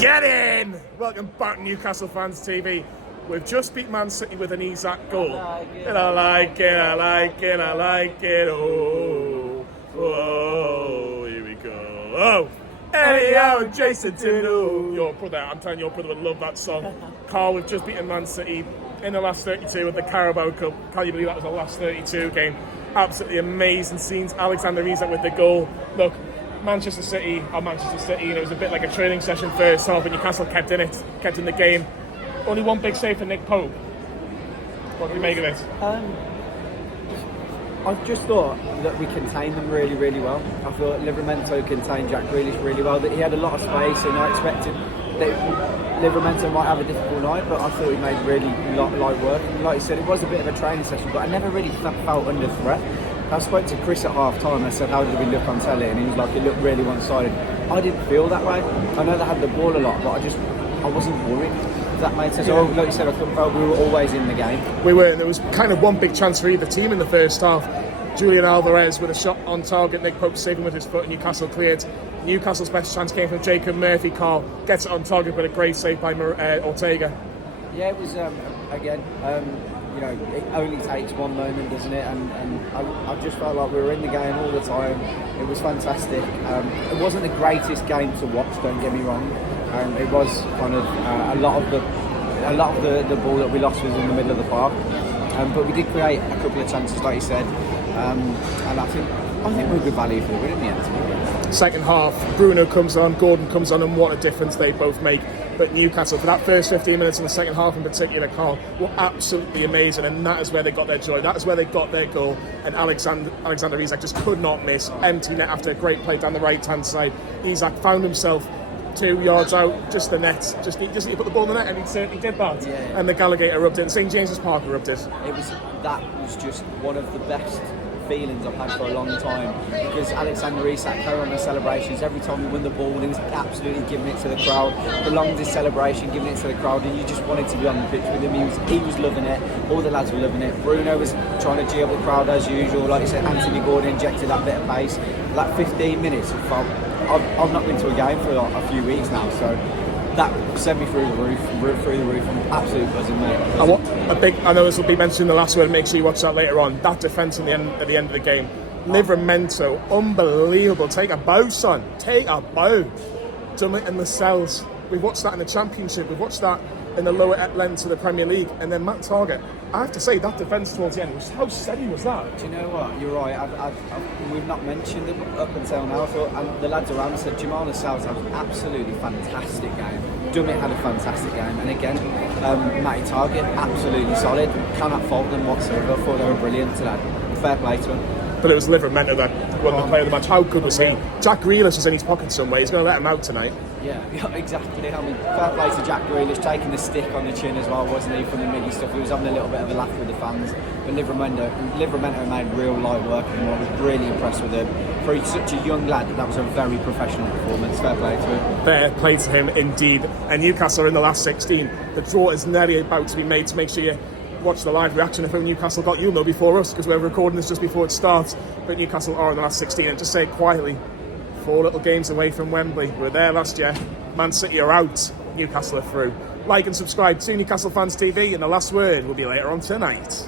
Get in! Welcome back to Newcastle Fans TV. We've just beat Man City with an Isak goal. And I like it. Oh, here we go. Oh, Eddie Howe and Jason Tino. Your brother, I'm telling you, your brother would love that song. Carl, we've just beaten Man City in the last 32 of the Carabao Cup. Can you believe that was the last 32 game? Absolutely amazing scenes. Alexander Isak with the goal. Look, Manchester City, and it was a bit like a training session first half, and Newcastle kept in the game. Only one big save for Nick Pope. What do you make of it? I just thought that we contained them really, really well. I thought Livramento contained Jack Grealish really well. That he had a lot of space, and I expected that Livramento might have a difficult night, but I thought he made really light work. And like you said, it was a bit of a training session, but I never really felt under threat. I spoke to Chris at half time and I said, how did we look on telly? And he was like, it looked really one-sided. I didn't feel that way. I know they had the ball a lot, but I wasn't worried. If that made sense. Yeah. Like you said, I felt we were always in the game. We were, and there was kind of one big chance for either team in the first half. Julian Alvarez with a shot on target, Nick Pope saving with his foot, and Newcastle cleared. Newcastle's best chance came from Jacob Murphy. Carl gets it on target, but a great save by Ortega. Yeah, it was, again, it only takes one moment, doesn't it? And I just felt like we were in the game all the time. It was fantastic. It wasn't the greatest game to watch, don't get me wrong. It was kind of a lot of the ball that we lost was in the middle of the park. But we did create a couple of chances, like you said. And I think we were good value for the win in the end. Second half, Bruno comes on, Gordon comes on, and what a difference they both make. But Newcastle, for that first 15 minutes in the second half in particular, Carl, were absolutely amazing, and that is where they got their joy. That is where they got their goal, and Alexander Isak just could not miss. Empty net after a great play down the right-hand side. Isak found himself 2 yards out, just the net. Just need to put the ball in the net, and he certainly did that. Yeah. And the Gallagher rubbed it, and St James's Park rubbed it. That was just one of the best feelings I've had for a long time, because Alexander Isak carried on the celebrations. Every time we won the ball, he was absolutely giving it to the crowd, prolonged his celebration, giving it to the crowd, and you just wanted to be on the pitch with him. He was loving it, all the lads were loving it. Bruno was trying to G up the crowd as usual. Like you said, Anthony Gordon injected that bit of pace. That 15 minutes of fun. I've not been to a game for a few weeks now, so that sent me through the roof. I'm absolutely buzzing, mate. I know this will be mentioned in the last word. Make sure you watch that later on. That defence at the end of the game, Livramento, unbelievable. Take a bow, son. Take a bow. Dummett and Lascelles. We've watched that in the Championship. We've watched that in the lower lengths of the Premier League, and then Matt Target. I have to say that defence towards the end, how steady was that? Do you know what? You're right. We've not mentioned it up until now. I thought the lads around said Jamal Lascelles had an absolutely fantastic game. Dummett had a fantastic game, and again, Matty Target absolutely solid. Cannot fault them whatsoever. I thought they were brilliant today. Fair play to them. But it was Livramento that won the player of the match. How good was he? Jack Grealish was in his pocket somewhere. He's going to let him out tonight. Yeah, exactly. I mean, fair play to Jack Grealish, taking the stick on the chin as well, wasn't he, from the mini stuff. He was having a little bit of a laugh with the fans. But Livramento made real light work, and I was really impressed with him. For such a young lad, that was a very professional performance. Fair play to him. Fair play to him, indeed. And Newcastle are in the last 16. The draw is nearly about to be made, to make sure you watch the live reaction of who Newcastle got. You'll know before us, because we're recording this just before it starts. But Newcastle are in the last 16, and just say it quietly, 4 little games away from Wembley. We were there last year. Man City are out. Newcastle are through. Like and subscribe to Newcastle Fans TV, and the last word will be later on tonight.